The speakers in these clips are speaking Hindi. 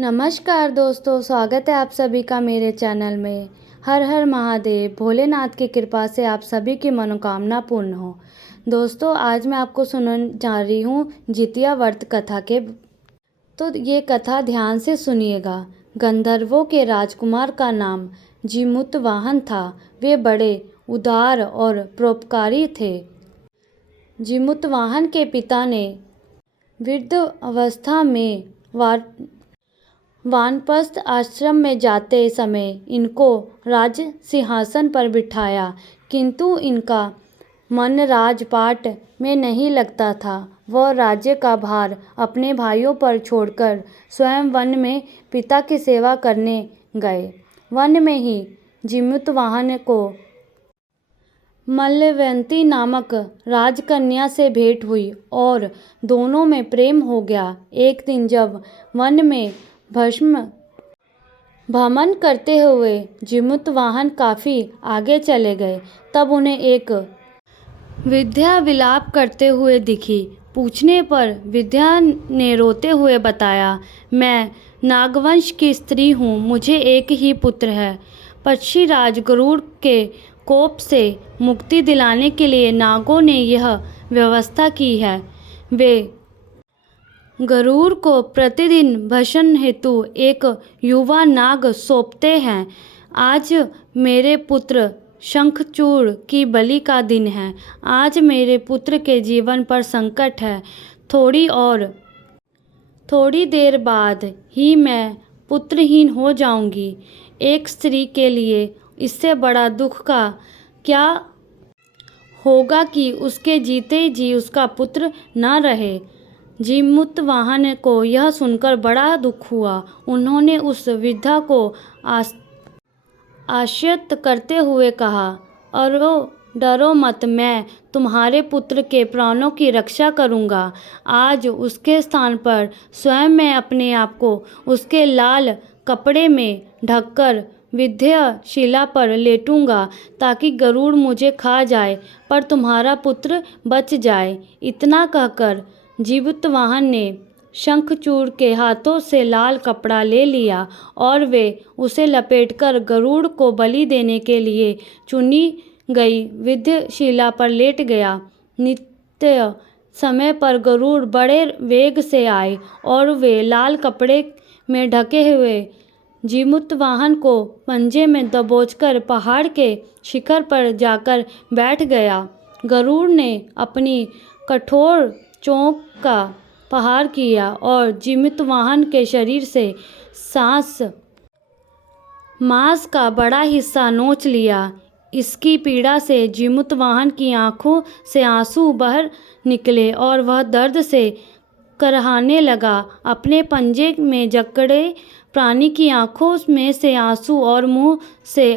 नमस्कार दोस्तों, स्वागत है आप सभी का मेरे चैनल में। हर हर महादेव। भोलेनाथ की कृपा से आप सभी की मनोकामना पूर्ण हो। दोस्तों, आज मैं आपको सुनाने जा रही हूँ जितिया व्रत कथा के। तो ये कथा ध्यान से सुनिएगा। गंधर्वों के राजकुमार का नाम जिमुतवाहन था। वे बड़े उदार और परोपकारी थे। जिमुतवाहन के पिता ने वृद्ध अवस्था में वानप्रस्थ आश्रम में जाते समय इनको राज सिंहासन पर बिठाया, किंतु इनका मन राजपाट में नहीं लगता था। वह राज्य का भार अपने भाइयों पर छोड़कर स्वयं वन में पिता की सेवा करने गए। वन में ही जिमुतवाहन को मल्लवंती नामक राजकन्या से भेंट हुई और दोनों में प्रेम हो गया। एक दिन जब वन में भ्रमण करते हुए जिमुतवाहन काफी आगे चले गए, तब उन्हें एक विद्या विलाप करते हुए दिखी। पूछने पर विद्या ने रोते हुए बताया, मैं नागवंश की स्त्री हूँ, मुझे एक ही पुत्र है। पक्षीराज गरुड़ के कोप से मुक्ति दिलाने के लिए नागों ने यह व्यवस्था की है। वे गरुड़ को प्रतिदिन भक्षण हेतु एक युवा नाग सौंपते हैं। आज मेरे पुत्र शंखचूड़ की बलि का दिन है। आज मेरे पुत्र के जीवन पर संकट है। थोड़ी देर बाद ही मैं पुत्रहीन हो जाऊंगी। एक स्त्री के लिए इससे बड़ा दुख का क्या होगा कि उसके जीते जी उसका पुत्र न रहे। जिमुतवाहन को यह सुनकर बड़ा दुख हुआ। उन्होंने उस वृद्धा को आश्वस्त करते हुए कहा, अरो डरो मत, मैं तुम्हारे पुत्र के प्राणों की रक्षा करूंगा। आज उसके स्थान पर स्वयं मैं अपने आप को उसके लाल कपड़े में ढककर विंध्यशिला पर लेटूंगा, ताकि गरुड़ मुझे खा जाए पर तुम्हारा पुत्र बच जाए। इतना कहकर जिमुतवाहन ने शंखचूड़ के हाथों से लाल कपड़ा ले लिया और वे उसे लपेटकर गरुड़ को बलि देने के लिए चुनी गई विंध्यशिला पर लेट गया। नित्य समय पर गरुड़ बड़े वेग से आए और वे लाल कपड़े में ढके हुए जिमुतवाहन को पंजे में दबोचकर पहाड़ के शिखर पर जाकर बैठ गया। गरुड़ ने अपनी कठोर चोंच का प्रहार किया और जिमुतवाहन के शरीर से मांस का बड़ा हिस्सा नोच लिया। इसकी पीड़ा से जिमुतवाहन की आंखों से आंसू बह निकले और वह दर्द से करहाने लगा। अपने पंजे में जकड़े प्राणी की आंखों में से आंसू और मुंह से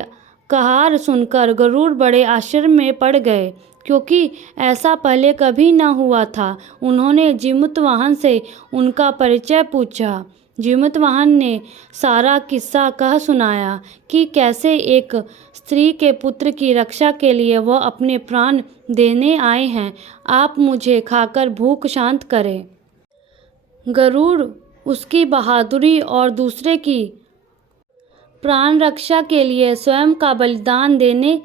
कहार सुनकर गरुड़ बड़े आश्चर्य में पड़ गए, क्योंकि ऐसा पहले कभी न हुआ था। उन्होंने जिमुतवाहन से उनका परिचय पूछा। जिमुतवाहन ने सारा किस्सा कह सुनाया कि कैसे एक स्त्री के पुत्र की रक्षा के लिए वह अपने प्राण देने आए हैं। आप मुझे खाकर भूख शांत करें। गरुड़ उसकी बहादुरी और दूसरे की प्राण रक्षा के लिए स्वयं का बलिदान देने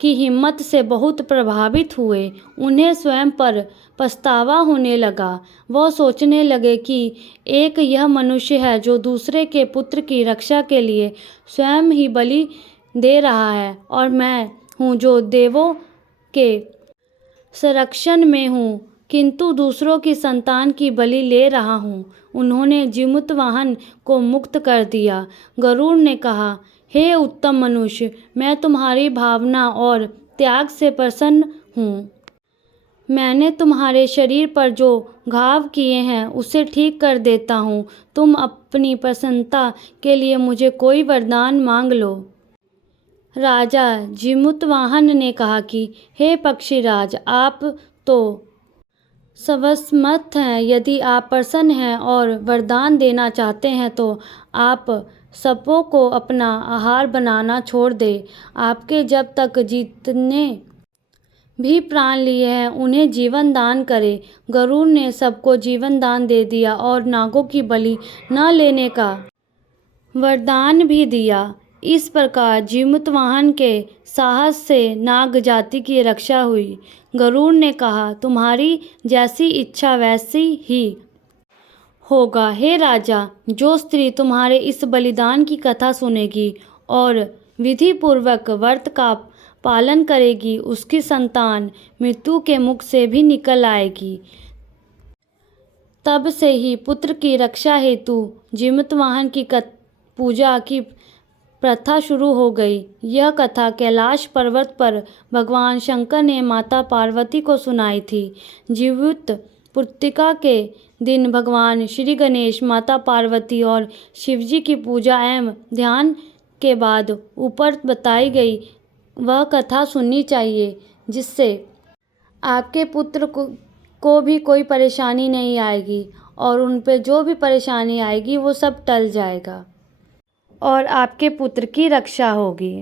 की हिम्मत से बहुत प्रभावित हुए। उन्हें स्वयं पर पछतावा होने लगा। वह सोचने लगे कि एक यह मनुष्य है जो दूसरे के पुत्र की रक्षा के लिए स्वयं ही बलि दे रहा है, और मैं हूँ जो देवों के संरक्षण में हूँ, किंतु दूसरों की संतान की बलि ले रहा हूँ। उन्होंने जिमुतवाहन को मुक्त कर दिया। गरुड़ ने कहा, हे उत्तम मनुष्य, मैं तुम्हारी भावना और त्याग से प्रसन्न हूँ। मैंने तुम्हारे शरीर पर जो घाव किए हैं उसे ठीक कर देता हूँ। तुम अपनी प्रसन्नता के लिए मुझे कोई वरदान मांग लो। राजा जिमुतवाहन ने कहा कि हे पक्षीराज, आप तो सर्वसमर्थ हैं। यदि आप प्रसन्न हैं और वरदान देना चाहते हैं तो आप सबों को अपना आहार बनाना छोड़ दें। आपके जब तक जितने भी प्राण लिए हैं उन्हें जीवन दान करें। गरुड़ ने सबको जीवन दान दे दिया और नागों की बलि न लेने का वरदान भी दिया। इस प्रकार जीमूतवाहन के साहस से नाग जाति की रक्षा हुई। गरुड़ ने कहा, तुम्हारी जैसी इच्छा वैसी ही होगा। हे राजा, जो स्त्री तुम्हारे इस बलिदान की कथा सुनेगी और विधि पूर्वक व्रत का पालन करेगी, उसकी संतान मृत्यु के मुख से भी निकल आएगी। तब से ही पुत्र की रक्षा हेतु जीमूतवाहन की पूजा की प्रथा शुरू हो गई। यह कथा कैलाश पर्वत पर भगवान शंकर ने माता पार्वती को सुनाई थी। जीवित पुत्रिका के दिन भगवान श्री गणेश, माता पार्वती और शिवजी की पूजा एवं ध्यान के बाद ऊपर बताई गई वह कथा सुननी चाहिए, जिससे आपके पुत्र को भी कोई परेशानी नहीं आएगी और उन पे जो भी परेशानी आएगी वो सब टल जाएगा और आपके पुत्र की रक्षा होगी।